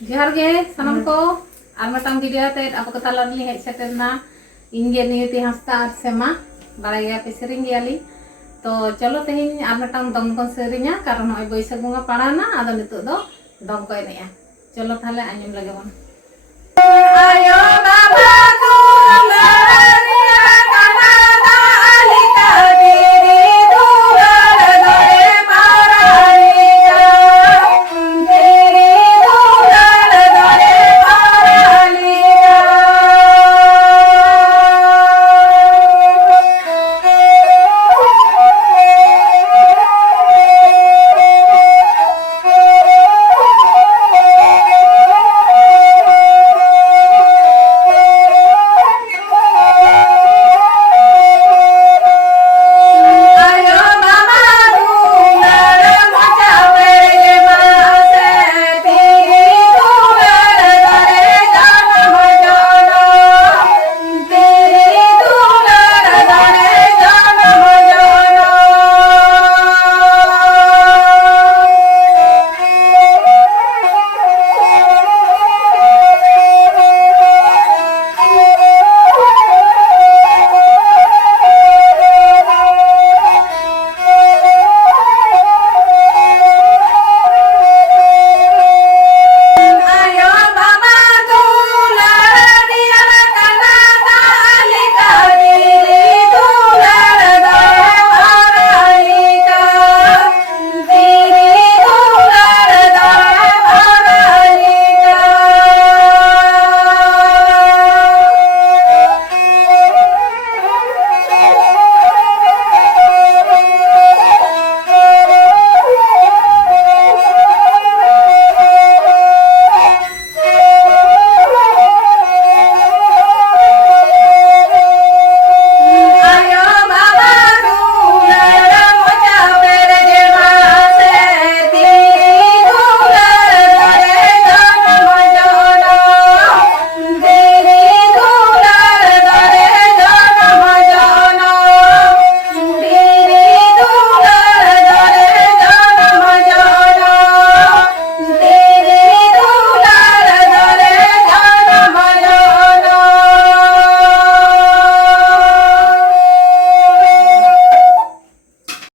जोहार गे सनम को are मटाम video ते आप को ताला ली हेज सेटना इनगे नियति हंसता आर सेमा बाड़ा गया पे सेरिंग गयाली तो चलो तेहिन आर मटाम दम को सेरिंगा कारण होय बैसाख बंगा पड़ाना आदो नितो दो दम को एनेया चलो थाले आंजम लगे बन आयो बाबा